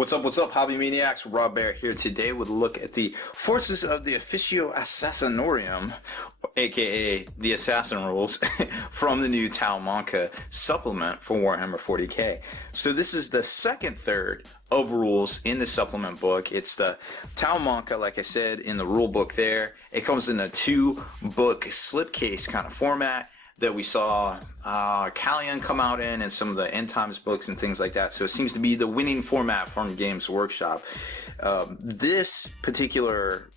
What's up, Hobby Maniacs? Rob Bear here today with a look at the forces of the Officio Assassinorium, aka the Assassin Rules, from the new Tau Mont'ka Supplement for Warhammer 40k. So this is the second third of rules in the supplement book. It's the Tau Mont'ka, like I said, in the rule book there. It comes in a 2-book slipcase kind of format that we saw Callion come out in and some of the End Times books and things like that. So it seems to be the winning format from Games Workshop. This particular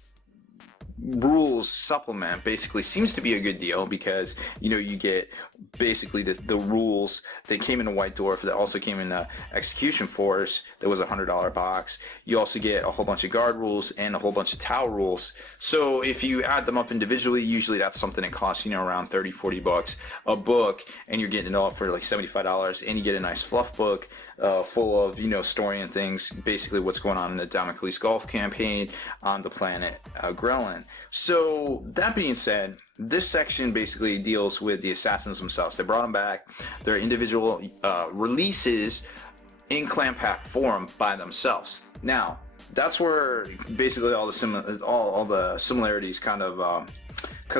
rules supplement basically seems to be a good deal because, you know, you get basically the rules that came in the White Dwarf that also came in the Execution Force that was a $100 box. You also get a whole bunch of guard rules and a whole bunch of Tau rules. So if you add them up individually, usually that's something that costs, you know, around 30-40 bucks a book, and you're getting it all for like $75, and you get a nice fluff book full of, you know, story and things, basically what's going on in the Damocles Gulf campaign on the planet Grelin. So that being said, this section basically deals with the assassins themselves. They brought them back. Their individual releases in clan pack form by themselves. Now, that's where basically all the similarities kind of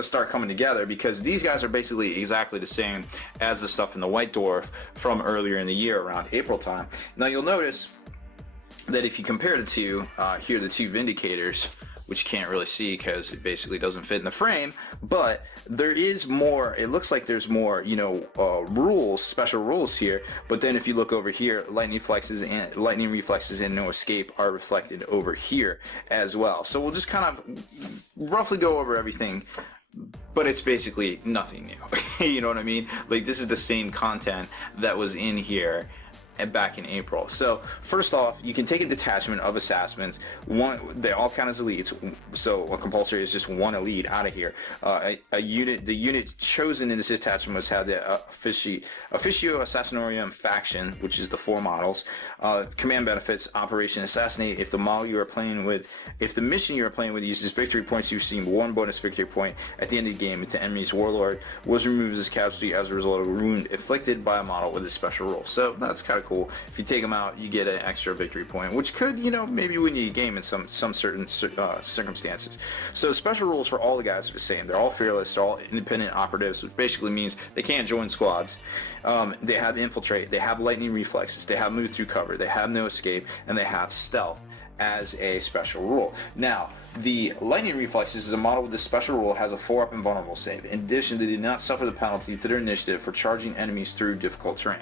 start coming together, because these guys are basically exactly the same as the stuff in the White Dwarf from earlier in the year around April time. Now you'll notice that if you compare the two, here are the two Vindicators, which you can't really see because it basically doesn't fit in the frame, but there is more, it looks like there's more, you know, rules, special rules here, but then if you look over here, lightning reflexes and no escape are reflected over here as well. So we'll just kind of roughly go over everything, but it's basically nothing new. You know what I mean? Like, this is the same content that was in here and back in April. So first off, you can take a detachment of assassins. They're all kind of elites, so a compulsory is just one elite out of here. The unit chosen in this detachment must have the Officio Assassinorium faction, which is the 4 models. Command benefits: Operation Assassinate. If the mission you are playing with uses victory points, you receive 1 bonus victory point at the end of the game if the enemy's warlord was removed as a casualty as a result of a wound inflicted by a model with a special rule. So that's kind of cool. If you take them out, you get an extra victory point, which could, you know, maybe win you a game in some certain circumstances. So special rules for all the guys are the same. They're all fearless. They're all independent operatives, which basically means they can't join squads. They have infiltrate. They have lightning reflexes. They have move through cover. They have no escape, and they have stealth as a special rule. Now, the lightning reflexes is a model with this special rule, has a 4-up and vulnerable save. In addition, they do not suffer the penalty to their initiative for charging enemies through difficult terrain.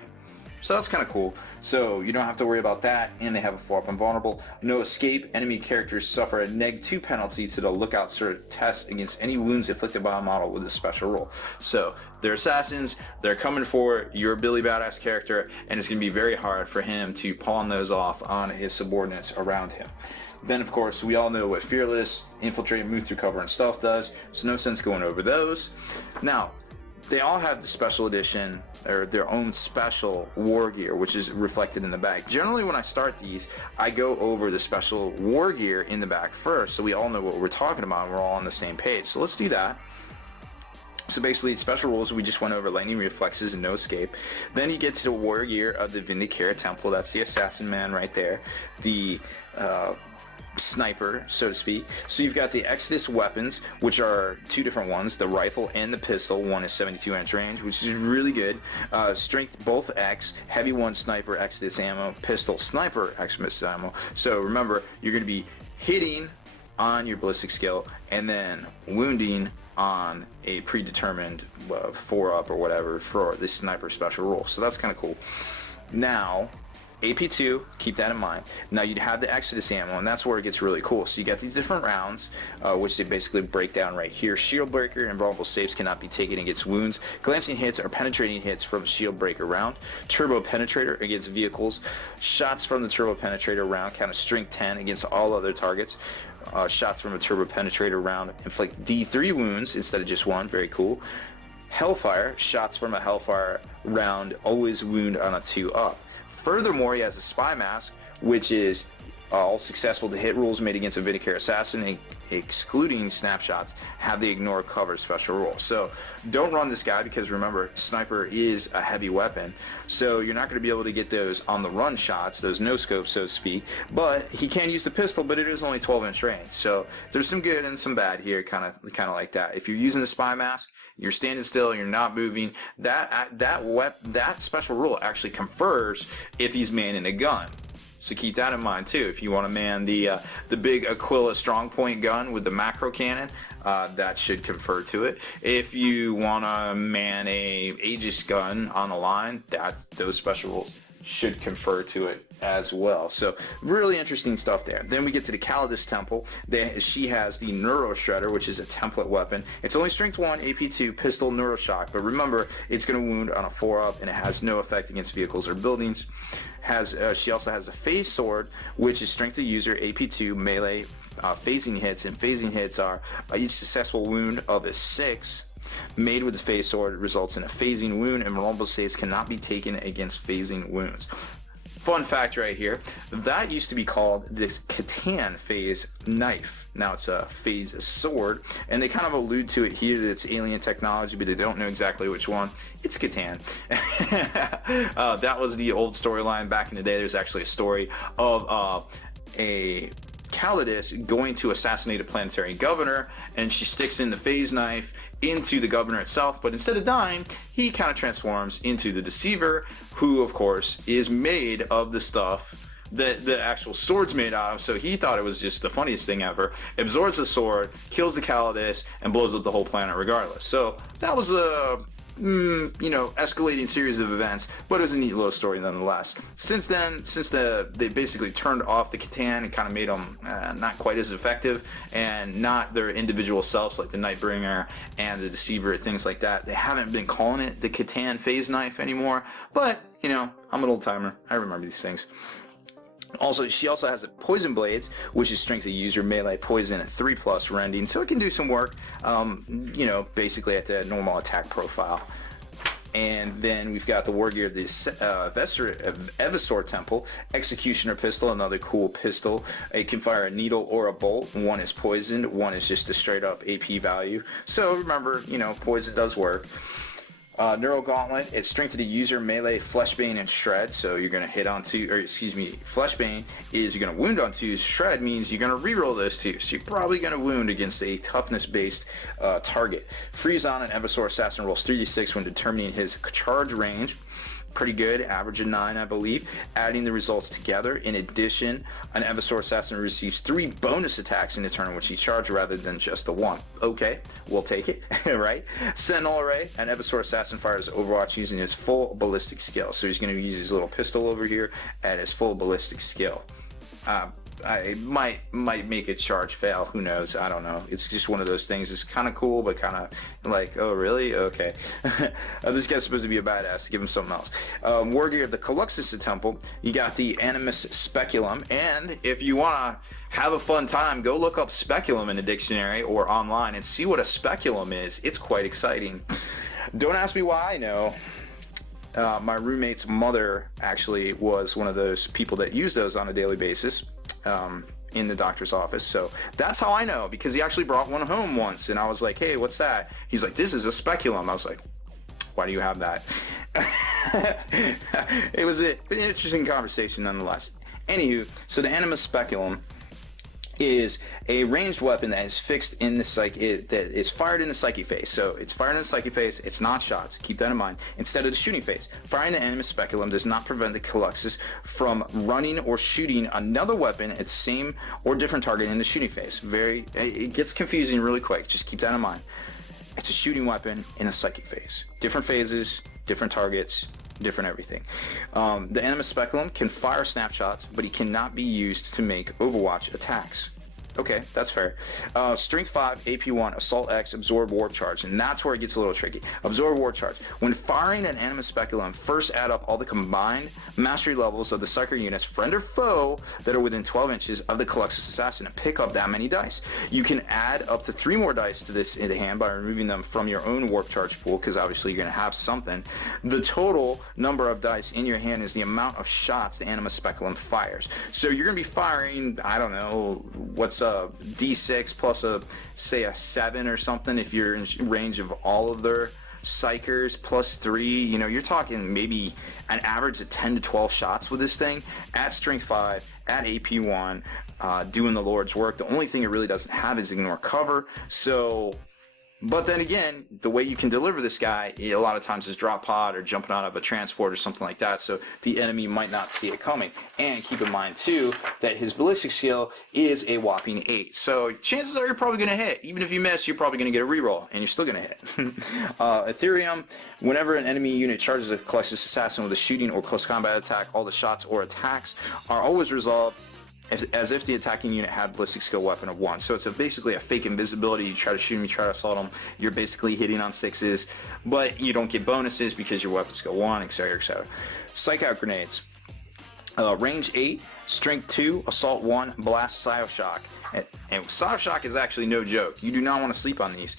So that's kind of cool. So you don't have to worry about that, and they have a 4-up and vulnerable. No escape. Enemy characters suffer a -2 penalty to the lookout cert test against any wounds inflicted by a model with a special rule. So they're assassins. They're coming for your Billy Badass character, and it's going to be very hard for him to pawn those off on his subordinates around him. Then, of course, we all know what fearless, infiltrate, move through cover, and stealth does. So no sense going over those. Now, they all have the special edition, or their own special war gear, which is reflected in the back. Generally, when I start these, I go over the special war gear in the back first, so we all know what we're talking about, and we're all on the same page. So let's do that. So basically, special rules, we just went over lightning reflexes and no escape. Then you get to the war gear of the Vindicator Temple. That's the assassin man right there. The sniper, so to speak. So you've got the Exodus weapons, which are 2 different ones, the rifle and the pistol. One is 72 inch range, which is really good. Strength both X, heavy 1 sniper Exodus ammo, pistol sniper Exodus ammo. So remember, you're going to be hitting on your ballistic skill and then wounding on a predetermined 4-up or whatever for the sniper special rule. So that's kind of cool. Now, AP2, keep that in mind. Now you'd have the Exodus ammo, and that's where it gets really cool. So you got these different rounds, which they basically break down right here. Shield breaker and vulnerable saves cannot be taken against wounds. Glancing hits or penetrating hits from shield breaker round. Turbo penetrator against vehicles. Shots from the turbo penetrator round count as strength 10 against all other targets. Shots from a turbo penetrator round inflict D3 wounds instead of just 1. Very cool. Hellfire. Shots from a Hellfire round always wound on a 2-up. Furthermore, he has a spy mask, which is all successful to hit rules made against a Vindicator assassin excluding snapshots, have the ignore cover special rule. So don't run this guy because remember, sniper is a heavy weapon, so you're not going to be able to get those on the run shots, those no scopes, so to speak. But he can use the pistol, but it is only 12-inch range. So there's some good and some bad here, kind of like that. If you're using the spy mask, you're standing still, you're not moving. That special rule actually confers if he's manning a gun. So keep that in mind too. If you want to man the big Aquila strong point gun with the macro cannon, that should confer to it. If you want to man a Aegis gun on the line, those special rules should confer to it as well. So really interesting stuff there. Then we get to the Akalitus Temple. She has the Neuro Shredder, which is a template weapon. It's only strength 1, AP 2, pistol, neuroshock, but remember, it's going to wound on a 4-up, and it has no effect against vehicles or buildings. She also has a phase sword, which is strength of user, AP 2, melee, phasing hits, and phasing hits are each successful wound of a 6 made with the phase sword results in a phasing wound, and vulnerable saves cannot be taken against phasing wounds. Fun fact right here, that used to be called this Catan phase knife. Now it's a phase sword, and they kind of allude to it here that it's alien technology, but they don't know exactly which one. It's Catan. That was the old storyline back in the day. There's actually a story of a Akalitus going to assassinate a planetary governor, and she sticks in the phase knife into the governor itself, but instead of dying, he kind of transforms into the deceiver, who of course is made of the stuff that the actual sword's made out of. So he thought it was just the funniest thing ever, absorbs the sword, kills the Akalitus, and blows up the whole planet regardless. So that was a escalating series of events, but it was a neat little story nonetheless. Since then, they basically turned off the Catan and kind of made them not quite as effective, and not their individual selves like the Nightbringer and the Deceiver, things like that. They haven't been calling it the Catan phase knife anymore, but I'm an old timer. I remember these things. Also, she also has a poison blades, which is strength of user, melee, poison, and 3+ rending, so it can do some work, basically at the normal attack profile. And then we've got the war gear, the Evisor Temple, Executioner Pistol, another cool pistol. It can fire a needle or a bolt. One is poisoned, one is just a straight up AP value. So remember, poison does work. Neural Gauntlet, it's strength of the user, melee, fleshbane, and shred. So you're going to hit on 2, fleshbane is you're going to wound on 2. Shred means you're going to reroll those 2. So you're probably going to wound against a toughness-based target. Freeze on an Colossus Assassin rolls 3d6 when determining his charge range. Pretty good, average of 9, I believe. Adding the results together. In addition, an Colossus Assassin receives 3 bonus attacks in the turn in which he charged rather than just the 1. Okay, we'll take it, right? Sentinel Array, an Colossus Assassin fires Overwatch using his full ballistic skill. So he's going to use his little pistol over here at his full ballistic skill. I might make a charge fail. Who knows? I don't know. It's just one of those things. It's kind of cool, but kind of like, oh, really? Okay. This guy's supposed to be a badass. Give him something else. War gear of the Colossus Temple. You got the Animus Speculum, and if you want to have a fun time, go look up Speculum in the dictionary or online and see what a speculum is. It's quite exciting. Don't ask me why I know. My roommate's mother actually was one of those people that use those on a daily basis in the doctor's office. So that's how I know, because he actually brought one home once, and I was like, hey, what's that? He's like, this is a speculum. I was like, why do you have that? It was an interesting conversation nonetheless. Anywho, so the Animus Speculum is a ranged weapon that is fixed in the that is fired in the psyche phase. So it's fired in the psyche phase, it's not shots, keep that in mind, instead of the shooting phase. Firing the Animus Speculum does not prevent the Colossus from running or shooting another weapon at the same or different target in the shooting phase. It gets confusing really quick, just keep that in mind. It's a shooting weapon in a psychic phase. Different phases, different targets, different everything. The Animus Speculum can fire snapshots, but he cannot be used to make Overwatch attacks. Okay, that's fair. Strength 5, AP 1, Assault X, Absorb Warp Charge, and that's where it gets a little tricky. Absorb Warp Charge. When firing an Animus Speculum, first add up all the combined mastery levels of the sucker units, friend or foe, that are within 12 inches of the Colossus Assassin, and pick up that many dice. You can add up to 3 more dice to this in the hand by removing them from your own Warp Charge pool, because obviously you're going to have something. The total number of dice in your hand is the amount of shots the Animus Speculum fires. So you're going to be firing, I don't know, what's it's a D6 plus say a 7 or something if you're in range of all of their psychers, plus 3. You know, you're talking maybe an average of 10 to 12 shots with this thing at strength 5, at AP 1, doing the Lord's work. The only thing it really doesn't have is ignore cover. So, but then again, the way you can deliver this guy a lot of times is drop pod or jumping out of a transport or something like that, so the enemy might not see it coming. And keep in mind too that his ballistic skill is a whopping 8, so chances are you're probably going to hit. Even if you miss, you're probably going to get a reroll and you're still going to hit. Ethereum: whenever an enemy unit charges a Colossus Assassin with a shooting or close combat attack, all the shots or attacks are always resolved as if the attacking unit had ballistic skill weapon of 1. So it's basically a fake invisibility. You try to shoot him, you try to assault him, you're basically hitting on 6s, but you don't get bonuses because your weapon skill 1, etc., etc. Psych out grenades. Range 8, strength 2, assault 1, blast, Psyshock. And Psyshock is actually no joke. You do not want to sleep on these.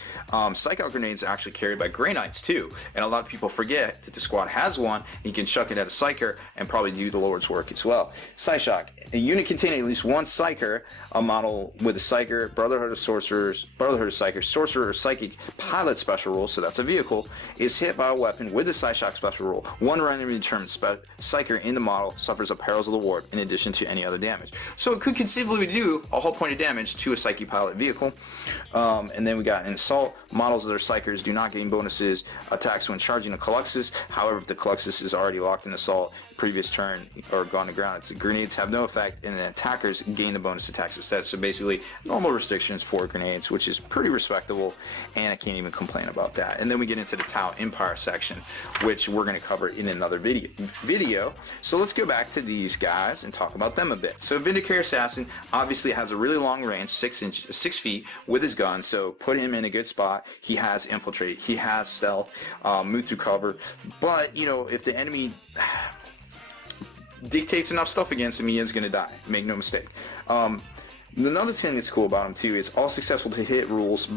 Psych out grenades are actually carried by Grey Knights too, and a lot of people forget that the squad has one. You can chuck it at a Psyker and probably do the Lord's work as well. Psyshock: a unit containing at least one Psyker, a model with a Psyker, Brotherhood of Sorcerers, Brotherhood of Psychers, Sorcerer or Psychic Pilot special rule, so that's a vehicle, is hit by a weapon with the Psyshock special rule. One randomly determined Psyker in the model suffers a Perils of the Warp in addition to any other damage. So it could conceivably do a whole point of damage to a Psychic Pilot vehicle. And then we got an assault. Models that are Psychers do not gain bonuses attacks when charging a Colossus. However, if the Colossus is already locked in assault previous turn or gone to ground, its grenades have no effect, and the attackers gain the bonus attacks instead. So basically, normal restrictions for grenades, which is pretty respectable, and I can't even complain about that. And then we get into the Tau Empire section, which we're going to cover in another video. So let's go back to these guys and talk about them a bit. So Vindicator Assassin obviously has a really long range, 6 feet, with his gun, so put him in a good spot. He has infiltrate, he has stealth, move through cover, but you know, if the enemy dictates enough stuff against him, he is going to die. Make no mistake. Another thing that's cool about him too is all successful to hit rules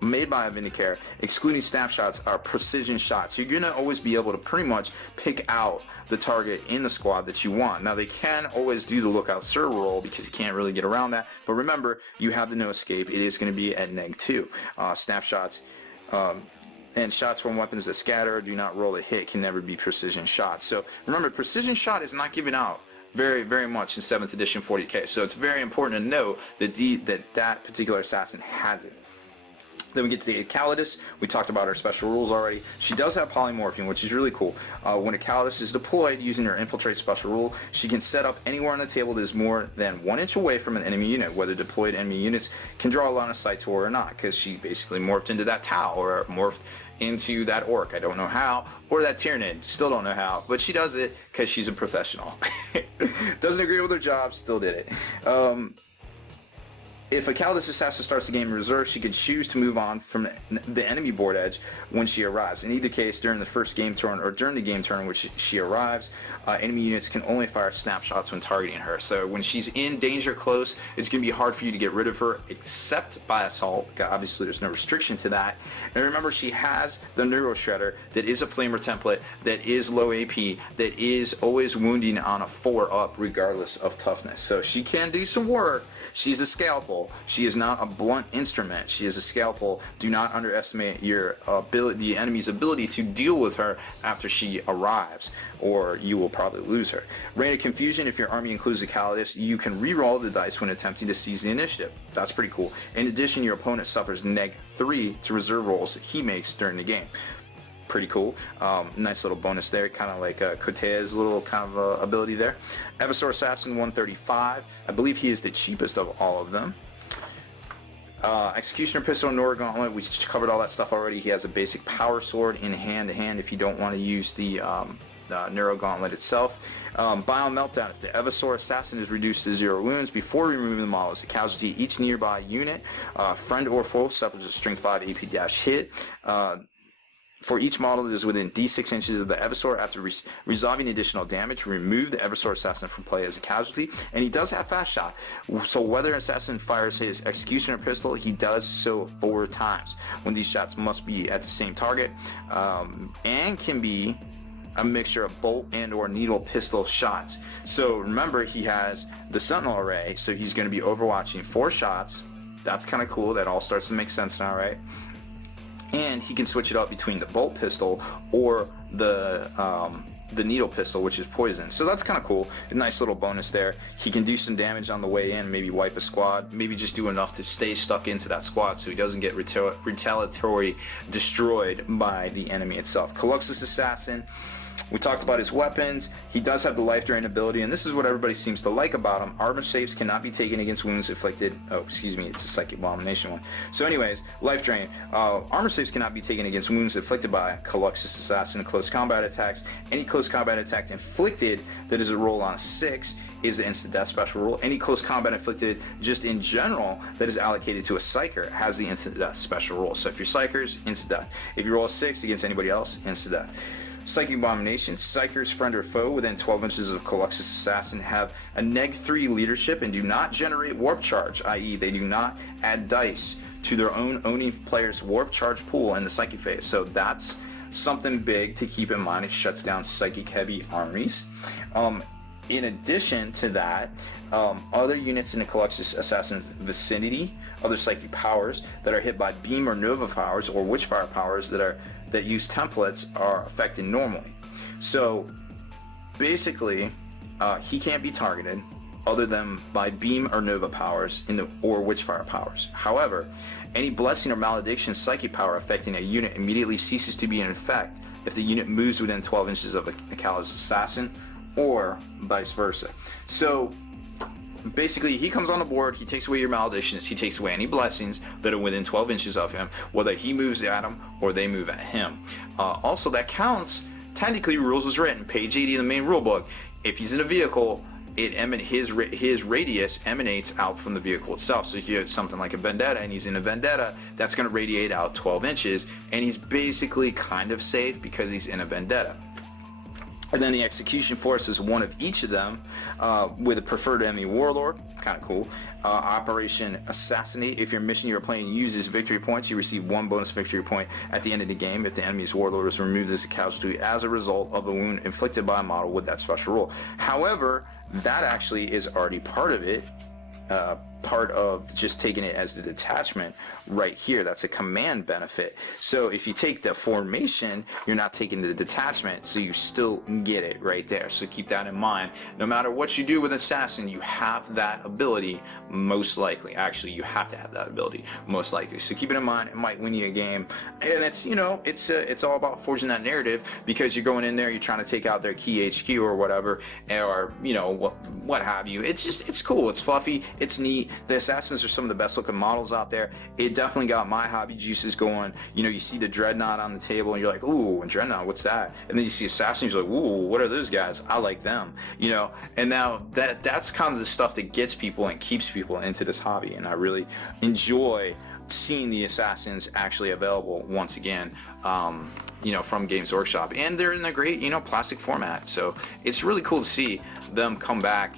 made by a Vindicator, excluding snapshots, are precision shots. You're going to always be able to pretty much pick out the target in the squad that you want. Now they can always do the lookout sir roll because you can't really get around that, but remember, you have the no escape. It is going to be at -2. Snapshots and shots from weapons that scatter or do not roll a hit can never be precision shots. So remember, precision shot is not given out very much in 7th edition 40k, so it's very important to know that that particular assassin has it. Then we get to the Akalitus. We talked about her special rules already. She does have polymorphing, which is really cool. When Akalitus is deployed using her infiltrate special rule, she can set up anywhere on the table that is more than 1 inch away from an enemy unit, whether deployed enemy units can draw a line of sight to her or not, because she basically morphed into that Tau, or morphed into that Orc. I don't know how, or that Tyranid. Still don't know how, but she does it because she's a professional. Doesn't agree with her job, still did it. If Akalitus Assassin starts the game in reserve, she can choose to move on from the enemy board edge when she arrives. In either case, during the first game turn or during the game turn in which she arrives, enemy units can only fire snapshots when targeting her. So when she's in danger close, it's going to be hard for you to get rid of her except by assault. Obviously, there's no restriction to that. And remember, she has the Neuro Shredder that is a flamer template, that is low AP, that is always wounding on a 4 up regardless of toughness. So she can do some work. She's a scalpel. She is not a blunt instrument. She is a scalpel. Do not underestimate your ability, the enemy's ability to deal with her after she arrives, or you will probably lose her. Reign of Confusion: if your army includes Akalitus, you can re-roll the dice when attempting to seize the initiative. That's pretty cool. In addition, your opponent suffers -3 to reserve rolls he makes during the game. Pretty cool. Nice little bonus there, kind of like Kotea's little kind of ability there. Evisor Assassin 135. I believe he is the cheapest of all of them. Executioner Pistol and Nora Gauntlet, we covered all that stuff already. He has a basic power sword in hand-to-hand if you don't want to use the Neuro Gauntlet itself. Bio Meltdown: if the Evisor Assassin is reduced to 0 wounds before removing the model as a casualty, each nearby unit, friend or foe, suffers a Strength 5 AP-hit. For each model that is within D6 inches of the Evisor, after resolving additional damage, remove the Evisor Assassin from play as a casualty. And he does have fast shot, so whether an assassin fires his Executioner pistol, he does so 4 times, when these shots must be at the same target, and can be a mixture of bolt and or needle pistol shots. So remember, he has the Sentinel array, so he's going to be overwatching 4 shots. That's kind of cool. That all starts to make sense now, right? And he can switch it up between the bolt pistol or the needle pistol, which is poison. So that's kind of cool. A nice little bonus there. He can do some damage on the way in, maybe wipe a squad, maybe just do enough to stay stuck into that squad so he doesn't get retaliatory destroyed by the enemy itself. Colossus Assassin. We talked about his weapons. He does have the life drain ability, and this is what everybody seems to like about him. Armor saves cannot be taken against wounds inflicted. Oh, excuse me, it's a Psychic Abomination one. So anyways, life drain. Armor saves cannot be taken against wounds inflicted by Colossus Assassin. Close combat attacks. Any close combat attack inflicted that is a roll on a 6 is the instant death special rule. Any close combat inflicted just in general that is allocated to a Psyker has the instant death special rule. So if you're Psychers, instant death. If you roll a 6 against anybody else, instant death. Psychic Abomination. Psychers, friend or foe within 12 inches of Colossus Assassin have a neg-3 leadership and do not generate warp charge, i.e. they do not add dice to their own owning player's warp charge pool in the Psychic phase. So that's something big to keep in mind. It shuts down Psychic heavy armies. In addition to that, other units in the Colossus Assassin's vicinity, other Psychic powers that are hit by beam or nova powers or witchfire powers that use templates are affected normally. So basically, he can't be targeted other than by beam or nova powers or witchfire powers. However, any blessing or malediction Psychic power affecting a unit immediately ceases to be in effect if the unit moves within 12 inches of Akalitus Assassin, or vice versa. So basically, he comes on the board, he takes away your maledictions, he takes away any blessings that are within 12 inches of him, whether he moves at him or they move at him. Also, that counts, technically, rules was written, page 80 of the main rulebook. If he's in a vehicle, his radius emanates out from the vehicle itself. So if you have something like a Vendetta and he's in a Vendetta, that's going to radiate out 12 inches, and he's basically kind of safe because he's in a Vendetta. And then the execution force is one of each of them, with a preferred enemy warlord, kind of cool. Operation Assassinate. If your mission you're playing uses victory points, you receive 1 bonus victory point at the end of the game if the enemy's warlord is removed as a casualty as a result of a wound inflicted by a model with that special rule. However, that actually is already part of it. Part of just taking it as the detachment right here. That's a command benefit. So if you take the formation, you're not taking the detachment, so you still get it right there. So keep that in mind. No matter what you do with Assassin, you have that ability most likely. Actually, you have to have that ability most likely. So keep it in mind. It might win you a game, and it's, you know, it's all about forging that narrative, because you're going in there, you're trying to take out their key HQ or whatever, or you know what have you. It's cool. It's fluffy. It's neat. The Assassins are some of the best looking models out there. It definitely got my hobby juices going. You know, you see the Dreadnought on the table and you're like, ooh, and Dreadnought, what's that? And then you see Assassins, you're like, ooh, what are those guys? I like them. You know, and now that's kind of the stuff that gets people and keeps people into this hobby. And I really enjoy seeing the Assassins actually available once again, you know, from Games Workshop. And they're in a great, you know, plastic format. So it's really cool to see them come back.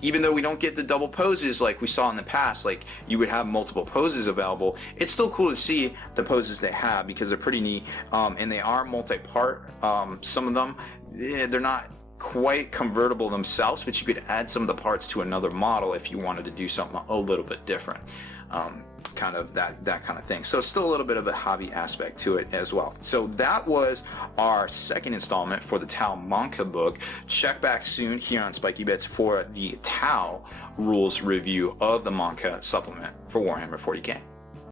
Even though we don't get the double poses like we saw in the past, like you would have multiple poses available, it's still cool to see the poses they have because they're pretty neat, and they are multi-part. Some of them, they're not quite convertible themselves, but you could add some of the parts to another model if you wanted to do something a little bit different. Kind of that kind of thing. So still a little bit of a hobby aspect to it as well. So that was our second installment for the Tau Mont'ka book. Check back soon here on Spiky Bits for the Tau rules review of the Mont'ka supplement for Warhammer 40k.